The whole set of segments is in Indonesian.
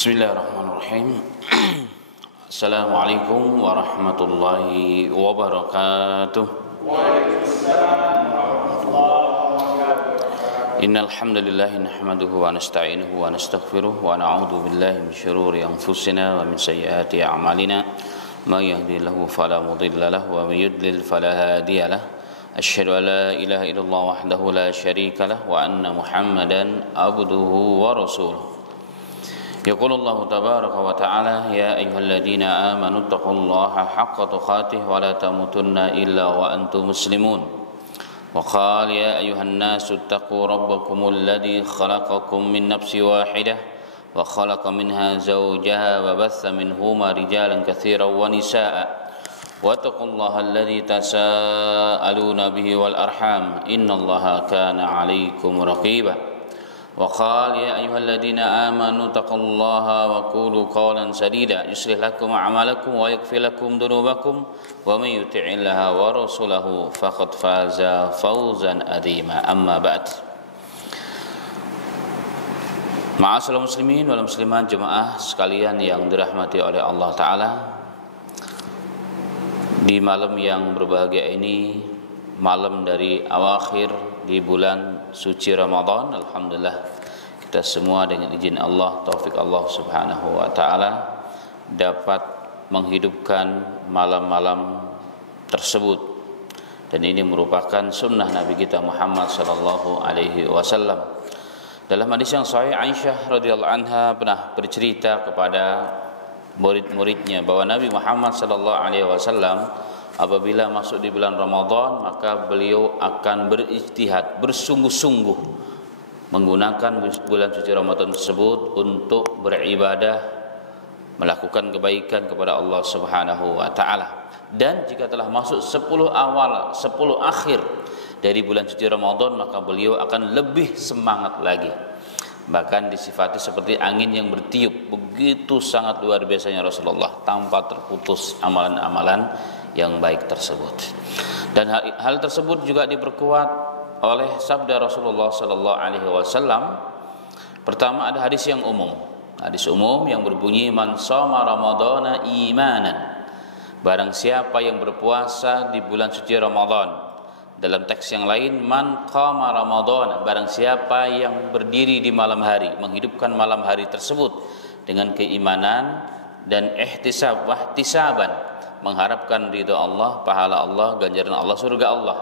Bismillahirrahmanirrahim. Assalamualaikum warahmatullahi wabarakatuh. Innal hamdalillah nahmaduhu wa nasta'inuhu wa nastaghfiruh wa na'udzu billahi min shururi anfusina wa min sayyiati a'malina. May yahdihillahu fala mudilla lahu wa may yudlil fala hadiya lahu. Asyhadu an la ilaha illallah wahdahu la syarika lahu wa anna Muhammadan abduhu wa rasuluh. يقول الله تبارك وتعالى يا أيها الذين آمنوا اتقوا الله حق تقاته ولا تموتن إلا وأنتم مسلمون وقال يا أيها الناس اتقوا ربكم الذي خلقكم من نفس واحدة وخلق منها زوجها وبث منهما رجالا كثيرا ونساء واتقوا الله الذي تساءلون به والأرحام إن الله كان عليكم رقيبا وقال يا أيها الذين آمنوا اتقوا الله وقولوا قولا سديدا يصلح لكم أعمالكم ويغفر لكم ذنوبكم ومن يطع الله ورسوله فقد فاز فوزا عظيما أما بعد. Ma'asyiral muslimin wal muslimat jemaah sekalian yang dirahmati oleh Allah Ta'ala, di malam yang berbahagia ini, malam dari awakhir di bulan suci Ramadan, alhamdulillah kita semua dengan izin Allah, taufik Allah Subhanahu wa taala dapat menghidupkan malam-malam tersebut, dan ini merupakan sunnah Nabi kita Muhammad sallallahu alaihi wasallam. Dalam hadis yang sahih, Aisyah radhiyallahu anha pernah bercerita kepada murid-muridnya bahwa Nabi Muhammad sallallahu alaihi wasallam apabila masuk di bulan Ramadan, maka beliau akan berijtihad, bersungguh-sungguh menggunakan bulan suci Ramadan tersebut untuk beribadah, melakukan kebaikan kepada Allah Subhanahu wa taala. Dan jika telah masuk 10 awal, 10 akhir dari bulan suci Ramadan, maka beliau akan lebih semangat lagi. Bahkan disifati seperti angin yang bertiup, begitu sangat luar biasanya Rasulullah, tanpa terputus amalan-amalan yang baik tersebut. Dan hal tersebut juga diperkuat oleh sabda Rasulullah sallallahu alaihi wasallam. Pertama, ada hadis yang umum. Hadis umum yang berbunyi man shoma ramadhana imanan. Barang siapa yang berpuasa di bulan suci Ramadan. Dalam teks yang lain, man qama ramadhana, barang siapa yang berdiri di malam hari, menghidupkan malam hari tersebut dengan keimanan dan ihtisab wahtisaban, mengharapkan ridha Allah, pahala Allah, ganjaran Allah, surga Allah.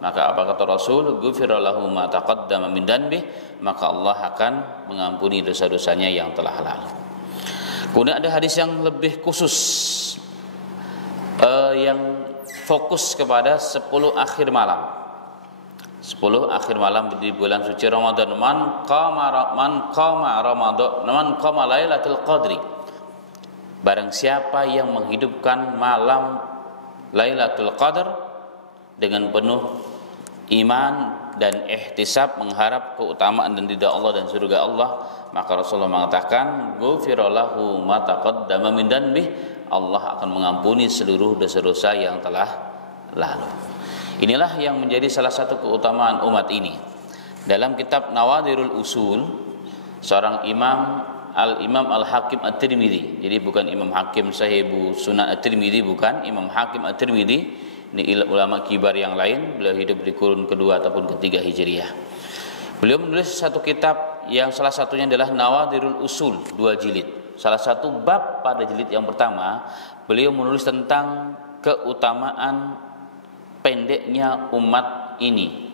Maka apa kata Rasul? Ghufira lahu ma taqaddama min dhanbi, maka Allah akan mengampuni dosa-dosanya yang telah lalu. Kemudian ada hadis yang lebih khusus, yang fokus kepada 10 akhir malam. 10 akhir malam di bulan suci Ramadan. Man qama Ramadan, man qama lailatul qadri. Barang siapa yang menghidupkan malam Lailatul Qadar dengan penuh iman dan ihtisab, mengharap keutamaan dan ridha Allah dan surga Allah, maka Rasulullah mengatakan ghufira lahu ma taqaddama min dhanbi, Allah akan mengampuni seluruh dosa-dosa yang telah lalu. Inilah yang menjadi salah satu keutamaan umat ini. Dalam kitab Nawadirul Usul, seorang Imam Al-Hakim At-Tirmidzi. Jadi bukan Imam Hakim Sahibu Sunan At-Tirmidzi, bukan. Imam Hakim At-Tirmidzi ini ulama kibar yang lain. Beliau hidup di kurun kedua ataupun ketiga Hijriah. Beliau menulis satu kitab yang salah satunya adalah Nawadirul Usul, 2 jilid. Salah satu bab pada jilid yang pertama, beliau menulis tentang keutamaan pendeknya umat ini,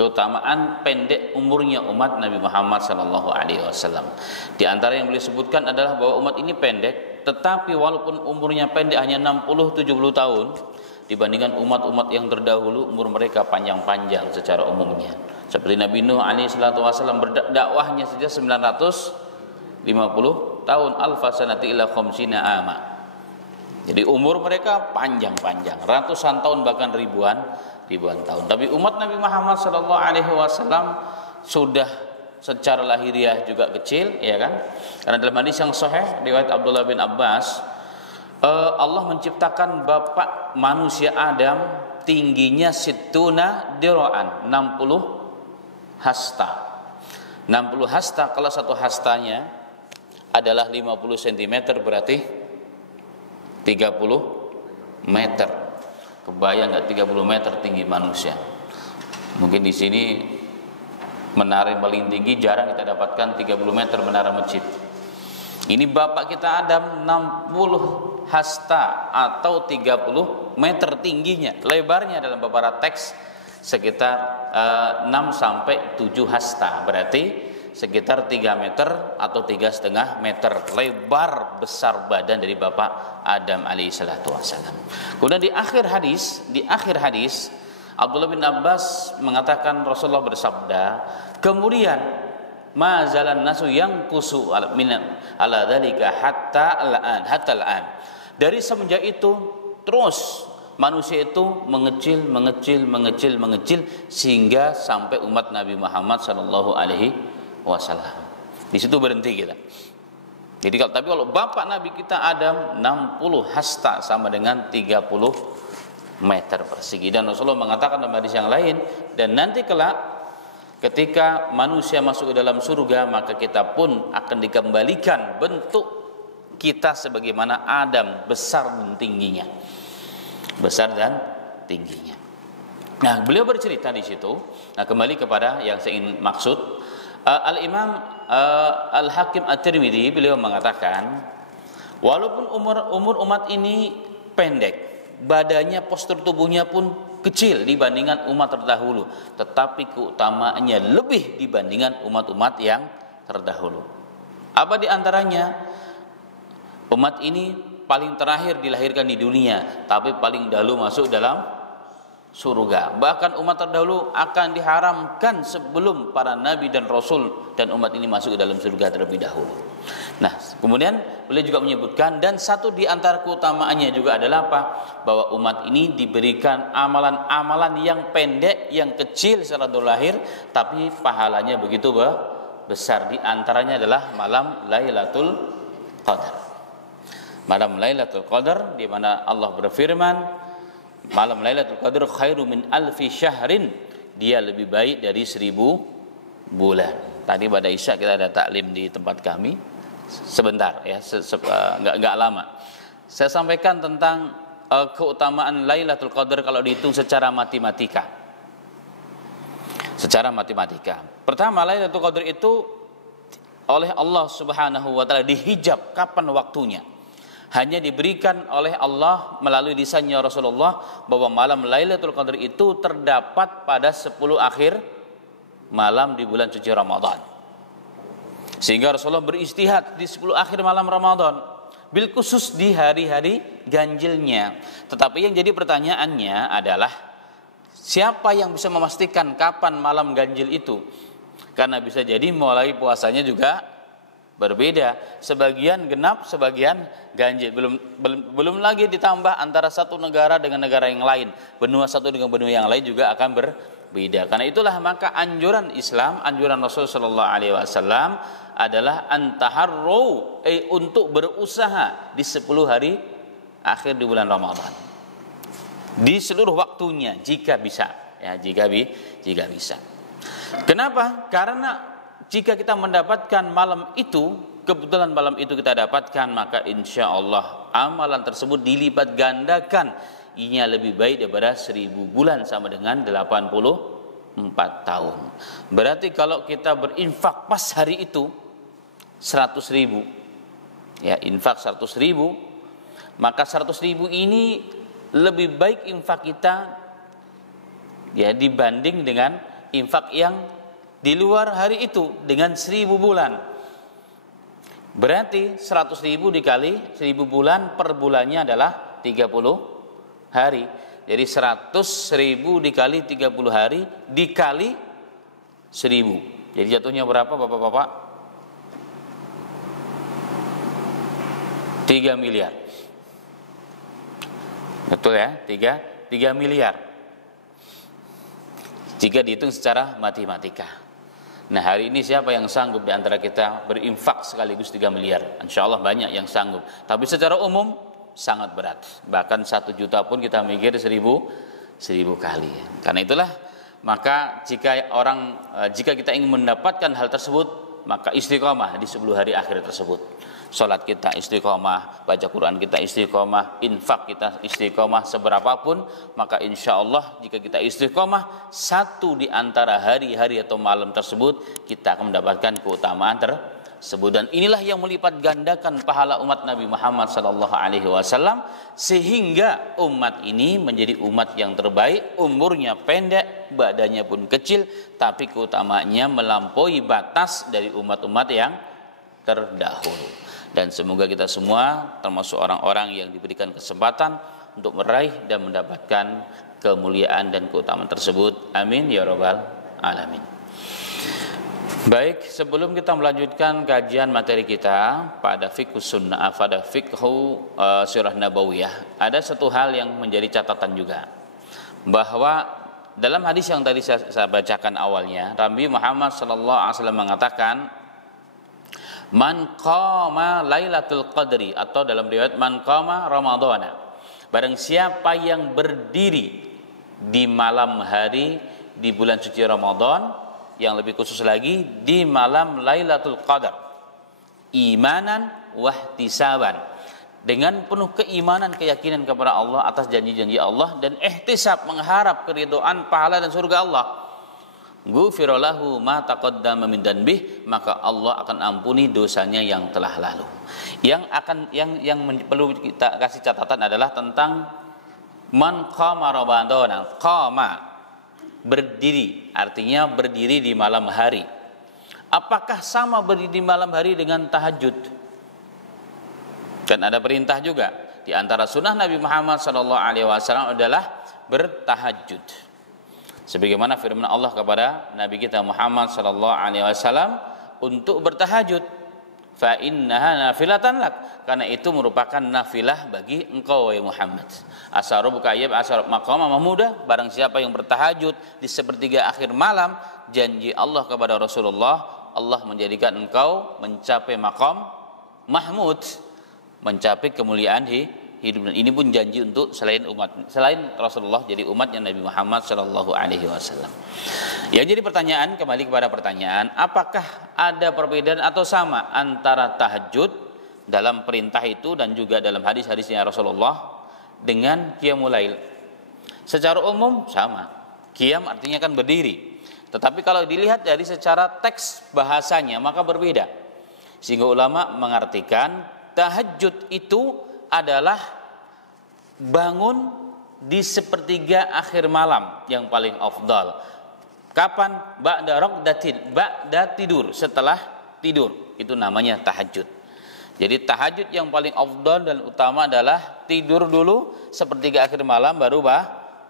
keutamaan pendek umurnya umat Nabi Muhammad sallallahu alaihi wasallam. Di antara yang beliau sebutkan adalah bahwa umat ini pendek, tetapi walaupun umurnya pendek hanya 60-70 tahun, dibandingkan umat-umat yang terdahulu umur mereka panjang-panjang secara umumnya. Seperti Nabi Nuh alaihi salatu wasallam, berdakwahnya saja 950 tahun, alfasanati ila khamsina ama. Jadi umur mereka panjang-panjang, ratusan tahun bahkan ribuan tahun. Tapi umat Nabi Muhammad sallallahu alaihi wasallam sudah secara lahiriah juga kecil, ya kan? Karena dalam hadis yang sahih riwayat Abdullah bin Abbas, Allah menciptakan bapak manusia Adam tingginya situna diraan, 60 hasta. 60 hasta, kalau satu hastanya adalah 50 cm, berarti 30 meter. Kebayang nggak 30 meter tinggi manusia? Mungkin di sini menara yang paling tinggi jarang kita dapatkan 30 meter menara masjid. Ini bapak kita Adam 60 hasta atau 30 meter tingginya. Lebarnya dalam beberapa teks sekitar 6 sampai 7 hasta, berarti sekitar 3 meter atau 3,5 meter lebar besar badan dari bapak Adam alaihissalatu wassalam. Kemudian di akhir hadis Abdullah bin Abbas mengatakan Rasulullah bersabda, kemudian mazalan nasu yang kusu ala dzalika hatta al'an. Dari semenjak itu terus manusia itu mengecil sehingga sampai umat Nabi Muhammad sallallahu alaihi wasallam. Di situ berhenti kita. Jadi kalau bapak Nabi kita Adam 60 hasta sama dengan 30 meter persegi, dan Rasulullah mengatakan dalam hadis yang lain, dan nanti kelak ketika manusia masuk ke dalam surga maka kita pun akan dikembalikan bentuk kita sebagaimana Adam, besar dan tingginya. Nah, beliau bercerita di situ. Nah, kembali kepada yang saya ingin maksud, Al-Imam Al-Hakim At-Tirmidzi beliau mengatakan, walaupun umur umat ini pendek, badannya, postur tubuhnya pun kecil dibandingkan umat terdahulu, tetapi keutamaannya lebih dibandingkan umat-umat yang terdahulu. Apa di antaranya? Umat ini paling terakhir dilahirkan di dunia, tapi paling dahulu masuk dalam surga. Bahkan umat terdahulu akan diharamkan sebelum para nabi dan rasul, dan umat ini masuk ke dalam surga terlebih dahulu. Nah, kemudian beliau juga menyebutkan, dan satu di antara keutamaannya juga adalah apa? Bahwa umat ini diberikan amalan-amalan yang pendek, yang kecil secara lahir, tapi pahalanya begitu besar. Di antaranya adalah malam Lailatul Qadar. Malam Lailatul Qadar, di mana Allah berfirman, malam Lailatul Qadar khairu min alfi syahrin, dia lebih baik dari 1000 bulan. Tadi pada Isya kita ada taklim di tempat kami sebentar ya, enggak lama. Saya sampaikan tentang keutamaan Lailatul Qadar kalau dihitung secara matematika. Pertama, Lailatul Qadar itu oleh Allah Subhanahu wa taala dihijab kapan waktunya. Hanya diberikan oleh Allah melalui lisannya Rasulullah bahwa malam Lailatul Qadar itu terdapat pada 10 akhir malam di bulan suci Ramadan. Sehingga Rasulullah beristihad di 10 akhir malam Ramadan, bil khusus di hari-hari ganjilnya. Tetapi yang jadi pertanyaannya adalah, siapa yang bisa memastikan kapan malam ganjil itu? Karena bisa jadi mulai puasanya juga berbeda, sebagian genap, sebagian ganjil. Belum lagi ditambah antara satu negara dengan negara yang lain, benua satu dengan benua yang lain juga akan berbeda. Karena itulah maka anjuran Islam, anjuran Rasul sallallahu alaihi wasallam adalah antaharru, untuk berusaha di 10 hari akhir di bulan Ramadan, di seluruh waktunya jika bisa, ya, jika bisa. Kenapa? Karena jika kita mendapatkan malam itu, kebetulan malam itu kita dapatkan, maka insya Allah amalan tersebut dilipat gandakan. Inya lebih baik daripada 1000 bulan, sama dengan 84 tahun. Berarti kalau kita berinfak pas hari itu 100.000, ya, infak 100.000, maka 100.000 ini lebih baik infak kita, ya, dibanding dengan infak yang di luar hari itu dengan 1000 bulan. Berarti 100.000 dikali 1000 bulan, per bulannya adalah 30 hari. Jadi 100.000 dikali 30 hari dikali 1000. Jadi jatuhnya berapa Bapak-bapak? 3 miliar. Betul ya? 3 miliar. Jika dihitung secara matematika. Nah, hari ini siapa yang sanggup di antara kita berinfak sekaligus 3 miliar? Insya Allah banyak yang sanggup. Tapi secara umum sangat berat. Bahkan 1 juta pun kita mikir 1000 kali. Karena itulah maka jika kita ingin mendapatkan hal tersebut, maka istiqomah di 10 hari akhir tersebut. Salat kita istiqomah, baca Quran kita istiqomah, infak kita istiqomah, seberapapun, maka insya Allah jika kita istiqomah satu di antara hari-hari atau malam tersebut, kita akan mendapatkan keutamaan tersebut. Dan inilah yang melipat gandakan pahala umat Nabi Muhammad SAW, sehingga umat ini menjadi umat yang terbaik, umurnya pendek, badannya pun kecil, tapi keutamaannya melampaui batas dari umat-umat yang terdahulu. Dan semoga kita semua termasuk orang-orang yang diberikan kesempatan untuk meraih dan mendapatkan kemuliaan dan keutamaan tersebut. Amin ya rabbal alamin. Baik, sebelum kita melanjutkan kajian materi kita pada fiqh sunnah, pada fiqh sirah nabawiyah, ada satu hal yang menjadi catatan juga, bahwa dalam hadis yang tadi saya bacakan awalnya, Nabi Muhammad SAW mengatakan, man qama lailatul qadri, atau dalam riwayat man qama ramadhana, barang siapa yang berdiri di malam hari di bulan suci Ramadan, yang lebih khusus lagi di malam Lailatul Qadar, imanan wahtisaban, dengan penuh keimanan, keyakinan kepada Allah atas janji-janji Allah, dan ihtisab, mengharap keridhaan, pahala dan surga Allah, ghufira lahu ma taqaddama min dhanbih, maka Allah akan ampuni dosanya yang telah lalu. Yang perlu kita kasih catatan adalah tentang man qama ramadhana. Qama, berdiri, artinya berdiri di malam hari. Apakah sama berdiri di malam hari dengan tahajud? Dan ada perintah juga di antara sunnah Nabi Muhammad SAW adalah bertahajud. Sebagaimana firman Allah kepada Nabi kita Muhammad SAW untuk bertahajud, fa innaha nafilatan lak, karena itu merupakan nafilah bagi engkau wahai Muhammad. Asarubuka ayyab asarub maqama mahmuda, barang siapa yang bertahajud di sepertiga akhir malam, janji Allah kepada Rasulullah, Allah menjadikan engkau mencapai maqam mahmud, mencapai kemuliaan hidup. Dan ini pun janji untuk selain Rasulullah, jadi umatnya Nabi Muhammad SAW. Yang jadi pertanyaan, kembali kepada pertanyaan, apakah ada perbedaan atau sama antara tahajud dalam perintah itu dan juga dalam hadis-hadisnya Rasulullah dengan qiyamul lail? Secara umum sama. Qiyam artinya kan berdiri. Tetapi kalau dilihat dari secara teks bahasanya maka berbeda. Sehingga ulama mengartikan tahajud itu adalah bangun di sepertiga akhir malam yang paling afdal. Kapan? Ba'da raqdatin, ba'da tidur, setelah tidur, itu namanya tahajud. Jadi tahajud yang paling afdal dan utama adalah tidur dulu sepertiga akhir malam baru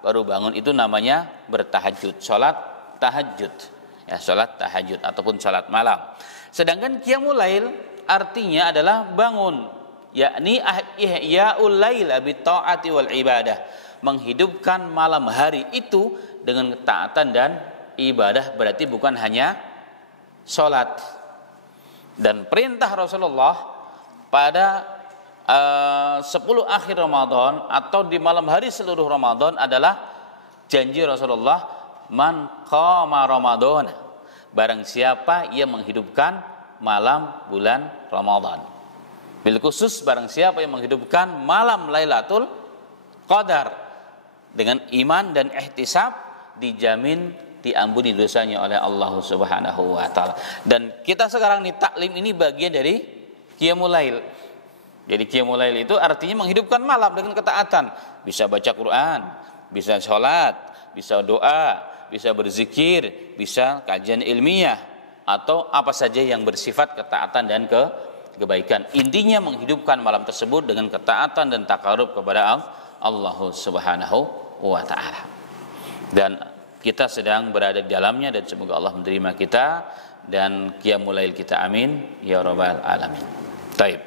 bangun, itu namanya bertahajud, salat tahajud. Ya, salat tahajud ataupun salat malam. Sedangkan qiyamul lail artinya adalah bangun, yakni ihya'ul laila bi ta'ati wal ibadah, menghidupkan malam hari itu dengan ketaatan dan ibadah, berarti bukan hanya salat. Dan perintah Rasulullah pada 10 akhir Ramadan atau di malam hari seluruh Ramadan adalah janji Rasulullah, man qama ramadhana, barang siapa yang menghidupkan malam bulan Ramadan. Bil khusus barang siapa yang menghidupkan malam Lailatul Qadar dengan iman dan ihtisab, dijamin diampuni dosanya oleh Allah Subhanahu wa taala. Dan kita sekarang nih taklim ini bagian dari qiyamul lail. Jadi qiyamul lail itu artinya menghidupkan malam dengan ketaatan. Bisa baca Quran, bisa sholat, bisa doa, bisa berzikir, bisa kajian ilmiah, atau apa saja yang bersifat ketaatan dan kebaikan. Intinya menghidupkan malam tersebut dengan ketaatan dan takarub kepada Allah Subhanahu wa taala. Dan kita sedang berada di dalamnya, dan semoga Allah menerima kita dan qiyamul lail kita, amin ya rabbal alamin. Taib.